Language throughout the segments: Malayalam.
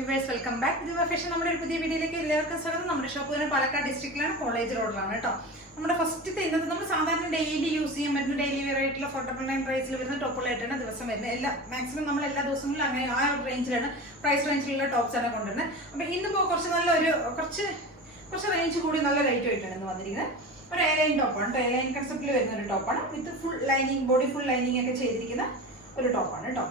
Viewers welcome back. ദിവ ഫാഷൻ നമ്മുടെ ഒരു പുതിയ വീഡിയോയിലേക്ക് എല്ലാവർക്കും സ്വാഗതം. നമ്മുടെ ഷോപ്പ് തന്നെ പാലക്കാട് ഡിസ്ട്രിക്റ്റിലാണ്, കോളേജ് റോഡിലാണ് കേട്ടോ. നമ്മുടെ ഫസ്റ്റത്തെ ഇന്നത്തെ നമ്മൾ സാധാരണ ഡെയിലി യൂസ് ചെയ്യാൻ പറ്റുന്ന ഡെയിലി വെയർ ആയിട്ടുള്ള അഫോർഡബിൾ പ്രൈസിൽ വരുന്ന ടോപ്പുകളായിട്ടാണ് ദിവസം വരുന്നത്. എല്ലാ മാക്സിമം നമ്മൾ എല്ലാ ദിവസങ്ങളിലും അങ്ങനെ ആ റേഞ്ചിലാണ് പ്രൈസ് റേഞ്ചിലുള്ള ടോപ്സ് ആണ് കൊണ്ടുവരുന്നത്. അപ്പം ഇന്നിപ്പോൾ കുറച്ച് റേഞ്ച് കൂടി നല്ല റേറ്റ് ആയിട്ടാണ് ഇന്ന് വന്നിരിക്കുന്നത്. ഒരു എയർലൈൻ ടോപ്പാണ്, എയർലൈൻ കൺസെപ്റ്റിൽ വരുന്ന ഒരു ടോപ്പാണ്. With full lining, body full lining ഒക്കെ ചെയ്തിരിക്കുന്ന ഒരു ടോപ്പാണ് കേട്ടോ.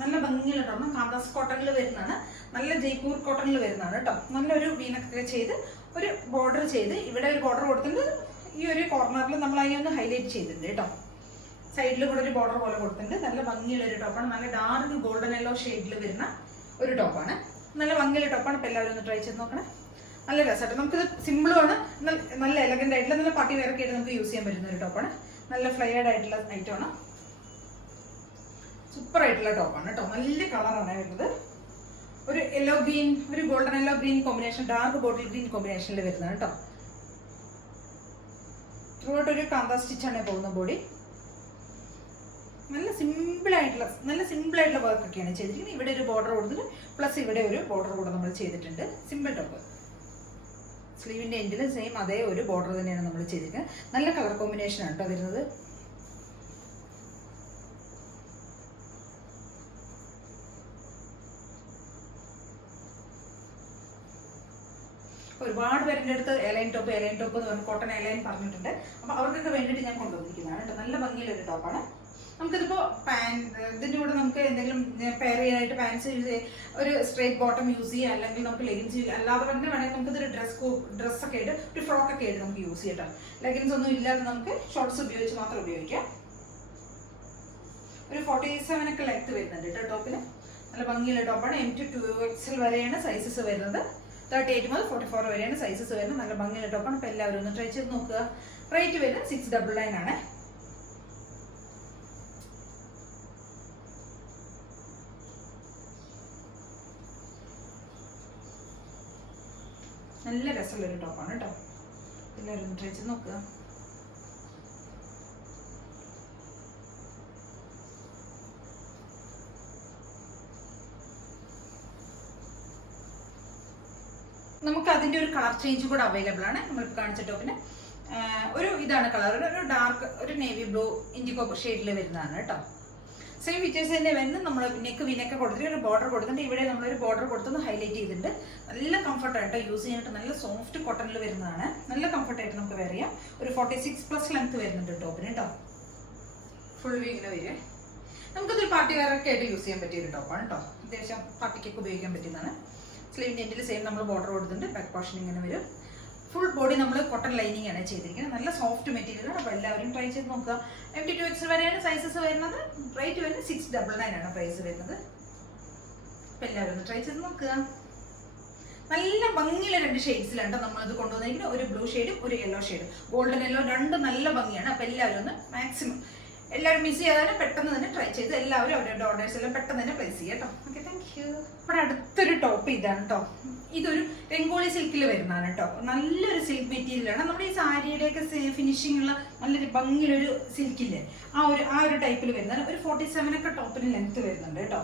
നല്ല ഭംഗിയുള്ള ടോപ്പ്, കാന്താസ് കോട്ടണിൽ വരുന്നതാണ്, നല്ല ജയ്പൂർ കോട്ടണിൽ വരുന്നതാണ് കേട്ടോ. നല്ലൊരു വീനക്കൊക്കെ ചെയ്ത് ഒരു ബോർഡർ ചെയ്ത് ഇവിടെ ഒരു ബോർഡർ കൊടുത്തിട്ട് ഈ ഒരു കോർണറിൽ നമ്മൾ അതിനൊന്ന് ഹൈലൈറ്റ് ചെയ്തിട്ടുണ്ട് കേട്ടോ. സൈഡിൽ കൂടെ ഒരു ബോർഡർ പോലെ കൊടുത്തിട്ടുണ്ട്. നല്ല ഭംഗിയുള്ള ഒരു ടോപ്പാണ്. നല്ല ഡാർക്ക് ഗോൾഡൻ യെല്ലോ ഷെയ്ഡിൽ വരുന്ന ഒരു ടോപ്പാണ്. നല്ല ഭംഗിയുള്ള ടോപ്പാണ്. അപ്പോൾ എല്ലാവരും ഒന്ന് ട്രൈ ചെയ്ത് നോക്കണം. നല്ല രസമായിട്ട് നമുക്കിത് സിമ്പിളുമാണ്, നല്ല എലഗൻ്റ് ആയിട്ടുള്ള നല്ല പാർട്ടി വെയറൊക്കെ ആയിട്ട് നമുക്ക് യൂസ് ചെയ്യാൻ പറ്റുന്ന ഒരു ടോപ്പാണ്. നല്ല ഫ്ലയേർഡ് ആയിട്ടുള്ള ഐറ്റമാണ്. സൂപ്പർ ആയിട്ടുള്ള ടോപ്പാണ് കേട്ടോ. നല്ല കളറാണ് വരുന്നത്. ഒരു യെല്ലോ ഗ്രീൻ, ഒരു golden yellow green combination, dark bottle green കോമ്പിനേഷനിൽ വരുന്നത് കേട്ടോ. ത്രൂഔട്ട് ഒരു കാന്താ സ്റ്റിച്ചാണ് പോകുന്ന ബോഡി. നല്ല സിമ്പിൾ ആയിട്ടുള്ള വർക്ക് ഒക്കെയാണ് ചെയ്തിരിക്കുന്നത്. ഇവിടെ ഒരു ബോർഡർ കൊടുത്തിട്ട് പ്ലസ് ഇവിടെ ഒരു ബോർഡർ കൂടെ നമ്മൾ ചെയ്തിട്ടുണ്ട്. Simple top. സ്ലീവിന്റെ എൻഡിൽ സെയിം അതേ ഒരു ബോർഡർ തന്നെയാണ് നമ്മൾ ചെയ്തിരിക്കുന്നത്. നല്ല കളർ കോമ്പിനേഷൻ ആണ് കേട്ടോ വരുന്നത്. ഒരുപാട് പേരുടെ അടുത്ത് എലൈൻ ടോപ്പ് എന്ന് പറഞ്ഞ് കോട്ടൺ എലൈൻ പറഞ്ഞിട്ടുണ്ട്. അപ്പോൾ അവർക്കൊക്കെ വേണ്ടിയിട്ട് ഞാൻ കൊണ്ടുവന്നിരിക്കുന്നതാണ് കേട്ടോ. നല്ല ഭംഗിയുള്ള ഒരു ടോപ്പാണ്. നമുക്കിതിപ്പോൾ ഇതിൻ്റെ കൂടെ നമുക്ക് എന്തെങ്കിലും പെയർ ചെയ്യാനായിട്ട് പാൻസ് യൂസ് ചെയ്യാം, ഒരു സ്ട്രേറ്റ് ബോട്ടം യൂസ് ചെയ്യാം, അല്ലെങ്കിൽ നമുക്ക് ലെഗിൻസ് അല്ലാതെ തന്നെ വേണമെങ്കിൽ നമുക്കിതൊരു ഡ്രസ്സൊക്കെ ആയിട്ട് ഒരു ഫ്രോക്കൊക്കെ ആയിട്ട് നമുക്ക് യൂസ് ചെയ്യാം കേട്ടോ. ലെഗിൻസ് ഒന്നും ഇല്ലാതെ നമുക്ക് ഷോർട്ട്സ് ഉപയോഗിച്ച് മാത്രം ഉപയോഗിക്കാം. ഒരു 47 ഒക്കെ ലെങ്ത് വരുന്നുണ്ട് കേട്ടോ ടോപ്പിന്. നല്ല ഭംഗിയുള്ള ടോപ്പാണ്. M to 2XL വരെയാണ് സൈസസ് വരുന്നത്. 38 മുതൽ 44 വരെയാണ് സൈസസ് വരുന്നത്. നല്ല ഭംഗിയുള്ള ടോപ്പാണ്. അപ്പോൾ എല്ലാവരും ഒന്ന് ട്രൈ ചെയ്ത് നോക്കുക. റേറ്റ് വരുന്നത് 699 ആണ്. നല്ല രസമുള്ളൊരു ടോപ്പാണ് കേട്ടോ. എല്ലാവരും ഒന്ന് ട്രൈ ചെയ്ത് നോക്കുക. നമുക്ക് അതിൻ്റെ ഒരു കളർ ചേഞ്ച് കൂടെ അവൈലബിൾ ആണ്. നമ്മൾക്ക് കാണിച്ച ടോപ്പിന് ഒരു ഇതാണ് കളർ, ഒരു ഡാർക്ക് ഒരു നേവി ബ്ലൂ ഇൻഡിഗോ ഷെയ്ഡിൽ വരുന്നതാണ് കേട്ടോ. സെയിം ഫീച്ചേഴ്സ് തന്നെ വരുന്നത്. നമ്മൾ വിനൊക്കെ കൊടുത്തിട്ട് ഒരു ബോർഡർ കൊടുത്തിട്ടുണ്ട്. ഇവിടെ നമ്മളൊരു ബോർഡർ കൊടുത്തൊന്ന് ഹൈലൈറ്റ് ചെയ്തിട്ടുണ്ട്. നല്ല കംഫർട്ടായിട്ടോ യൂസ് ചെയ്യാനായിട്ട്. നല്ല സോഫ്റ്റ് കോട്ടണിൽ വരുന്നതാണ്. നല്ല കംഫർട്ടായിട്ട് നമുക്ക് വെയർ ചെയ്യാം. ഒരു 46+ ലെങ്ത് വരുന്നുണ്ട് ടോപ്പിന് കേട്ടോ. ഫുൾ ഇങ്ങനെ വരും. നമുക്കതൊരു പാർട്ടി വെയറൊക്കെ ആയിട്ട് യൂസ് ചെയ്യാൻ പറ്റിയ ഒരു ടോപ്പാണ് കേട്ടോ. അത്യാവശ്യം പാർട്ടിക്കൊക്കെ ഉപയോഗിക്കാൻ പറ്റുന്നതാണ്. സ്ലീവിൻ്റെ എൻഡിൽ സെയിം നമ്മൾ ബോർഡർ കൊടുത്തിട്ടുണ്ട്. ബാക്ക് പോർഷൻ ഇങ്ങനെ വരും. ഫുൾ ബോഡി നമ്മൾ കോട്ടൺ ലൈനിങ് ആണ് ചെയ്തിരിക്കുന്നത്. നല്ല സോഫ്റ്റ് മെറ്റീരിയലാണ്. അപ്പോൾ എല്ലാവരും ട്രൈ ചെയ്ത് നോക്കുക. M to 2XL വരെയാണ് സൈസസ് വരുന്നത്. റേറ്റ് വരുന്നത് 699 ആണ് പ്രൈസ് വരുന്നത്. അപ്പോൾ എല്ലാവരും ഒന്ന് ട്രൈ ചെയ്ത് നോക്കുക. നല്ല ഭംഗിയുള്ള 2 ഷെയ്ഡ്സിലാണ് നമ്മളിത് കൊണ്ടുവന്നിരിക്കുന്നത്. ഒരു ബ്ലൂ ഷെയ്ഡും ഒരു യെല്ലോ ഷെയ്ഡും, ഗോൾഡൻ യെല്ലോ, രണ്ടും നല്ല ഭംഗിയാണ്. അപ്പോൾ എല്ലാവരും ഒന്ന് മാക്സിമം എല്ലാവരും മിസ് ചെയ്യാതെ പെട്ടെന്ന് തന്നെ ട്രൈ ചെയ്ത് എല്ലാവരും അവരുടെ ഓർഡേഴ്സ് എല്ലാം പെട്ടെന്ന് തന്നെ പ്ലേസ് ചെയ്യാം കേട്ടോ. Okay, thank you. ഇവിടെ അടുത്തൊരു ടോപ്പ് ഇതാണ് കേട്ടോ. ഇതൊരു രംഗോളി സിൽക്കിൽ വരുന്നതാണ് കേട്ടോ. നല്ലൊരു സിൽക്ക് മെറ്റീരിയലാണ്. നമ്മുടെ ഈ സാരിയുടെയൊക്കെ ഫിനിഷിംഗ് ഉള്ള നല്ലൊരു ഭംഗിയിലൊരു സിൽക്കില്ലേ, ആ ഒരു ടൈപ്പിൽ വരുന്നതാണ്. ഒരു 47 ഒക്കെ ടോപ്പിന് ലെങ്ത് വരുന്നുണ്ട് കേട്ടോ.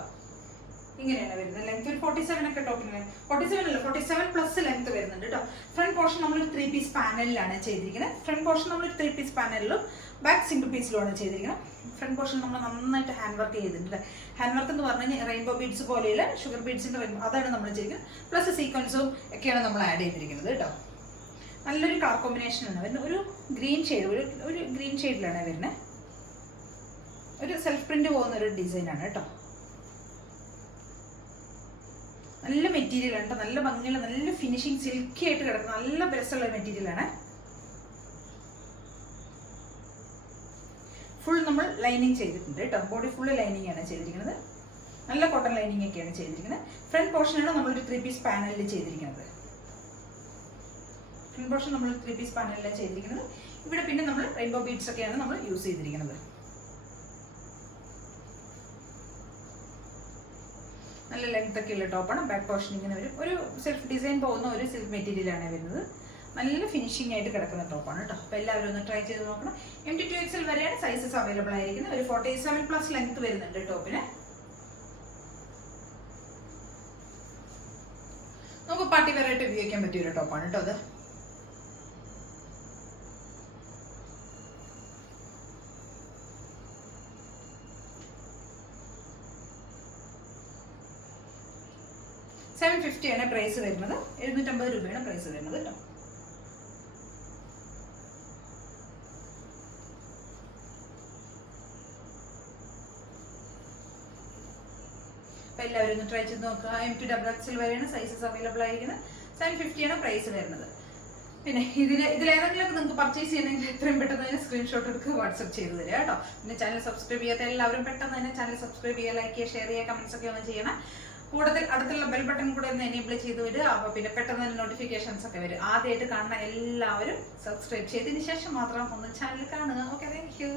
ഇങ്ങനെയാണ് വരുന്നത് ലെങ്ത്. ഒരു 47 ഒക്കെ ടോപ്പിന് 47+ ലെങ്ത് വരുന്നുണ്ട് കേട്ടോ. ഫ്രണ്ട് പോർഷൻ നമ്മളൊരു 3 പീസ് പാനലിലാണ് ചെയ്തിരിക്കുന്നത്. ഫ്രണ്ട് പോർഷൻ നമ്മളൊരു 3 പീസ് പാനലിലും ബാക്ക് സിംഗിൾ പീസിലുമാണ് ചെയ്തിരിക്കുന്നത്. ഫ്രണ്ട് പോർഷൻ നമ്മൾ നന്നായിട്ട് ഹാൻഡ് വർക്ക് ചെയ്തിട്ടുണ്ട്. ഹാൻഡ് വർക്ക് എന്ന് പറഞ്ഞു കഴിഞ്ഞാൽ റെയിൻബോ ബീഡ്സ് പോലെയുള്ള ഷുഗർ ബീഡ്സിന്റെ അതാണ് നമ്മൾ ചെയ്തിരിക്കുന്നത്. പ്ലസ് സീക്വൻസും ഒക്കെയാണ് നമ്മൾ ആഡ് ചെയ്തിരിക്കുന്നത് കേട്ടോ. നല്ലൊരു കളർ കോമ്പിനേഷനാണ് വരുന്നത്. ഒരു ഗ്രീൻ ഷെയ്ഡ്, ഒരു ഗ്രീൻ ഷെയ്ഡിലാണ് വരുന്നത്. ഒരു സെൽഫ് പ്രിന്റ് പോകുന്ന ഒരു ഡിസൈനാണ് കേട്ടോ. നല്ല മെറ്റീരിയൽ ആണ്. നല്ല ഭംഗിയുള്ള നല്ല ഫിനിഷിങ് സിൽക്കി ആയിട്ട് കിടക്കുന്ന നല്ല ബെസ്റ്റുള്ള മെറ്റീരിയലാണ്. ഫുൾ നമ്മൾ ലൈനിങ് ചെയ്തിട്ടുണ്ട് കേട്ടോ. ബോഡി ഫുൾ ലൈനിങ് ആണ് ചെയ്തിരിക്കുന്നത്. നല്ല കോട്ടൺ ലൈനിങ് ഒക്കെയാണ് ചെയ്തിരിക്കുന്നത്. ഫ്രണ്ട് പോർഷനാണ് നമ്മളൊരു 3 പീസ് പാനലിൽ ചെയ്തിരിക്കുന്നത്. ഫ്രണ്ട് പോർഷൻ നമ്മൾ 3 പീസ് പാനലിലാണ് ചെയ്തിരിക്കുന്നത്. ഇവിടെ പിന്നെ നമ്മൾ റെയിൻബോ ബീഡ്സ് ഒക്കെയാണ് നമ്മൾ യൂസ് ചെയ്തിരിക്കുന്നത്. നല്ല ലെങ്ത് ഒക്കെ ഉള്ള ടോപ്പാണ്. ബാക്ക് പോർഷൻ ഇങ്ങനെ വരും. ഒരു സെൽഫ് ഡിസൈൻ പോകുന്ന ഒരു സിൽക്ക് മെറ്റീരിയലാണ് വരുന്നത്. നല്ല ഫിനിഷിംഗ് ആയിട്ട് കിടക്കുന്ന ടോപ്പാണ് കേട്ടോ. അപ്പോൾ എല്ലാവരും ഒന്ന് ട്രൈ ചെയ്ത് നോക്കണം. M to 2XL വരെയാണ് സൈസസ് അവൈലബിൾ ആയിരിക്കുന്നത്. ഒരു 47+ ലെങ്ത് വരുന്നുണ്ട് ടോപ്പിന്. നമുക്ക് പാർട്ടി വെയർ ആയിട്ട് ഉപയോഗിക്കാൻ പറ്റിയ ഒരു ടോപ്പാണ് കേട്ടോ അത്. $750 ആണ് പ്രൈസ് വരുന്നത്. 750 രൂപയാണ് പ്രൈസ് വരുന്നത് കേട്ടോ. അപ്പൊ എല്ലാവരും ഒന്ന് ട്രൈ ചെയ്ത് നോക്കുക. M2XXL വരെയാണ് സൈസസ് അവൈലബിൾ ആയിരിക്കുന്നത്. 750 ആണ് പ്രൈസ് വരുന്നത്. പിന്നെ ഇതിലേതെങ്കിലും നിങ്ങൾക്ക് പർച്ചേസ് ചെയ്യണമെങ്കിൽ എത്രയും പെട്ടെന്ന് തന്നെ സ്ക്രീൻഷോട്ട് എടുക്കുക, വാട്സ്ആപ്പ് ചെയ്ത് തരിക കേട്ടോ. പിന്നെ ചാനൽ സബ്സ്ക്രൈബ് ചെയ്യാത്ത എല്ലാവരും പെട്ടെന്ന് തന്നെ ചാനൽ സബ്സ്ക്രൈബ് ചെയ്യുക, ലൈക്ക് ചെയ്യുക, ഷെയർ ചെയ്യുക, കമന്റ്സ് ഒക്കെ ഒന്ന് ചെയ്യണം. കൂടുതൽ അടുത്തുള്ള ബെൽ ബട്ടൺ കൂടെ ഒന്ന് എനേബിൾ ചെയ്ത് വരിക. അപ്പോൾ പിന്നെ പെട്ടെന്ന് തന്നെ നോട്ടിഫിക്കേഷൻസ് ഒക്കെ വരും. ആദ്യമായിട്ട് കാണുന്ന എല്ലാവരും സബ്സ്ക്രൈബ് ചെയ്തതിന് ശേഷം മാത്രം ഒന്ന് ചാനൽ കാണുക. Okay, thank you.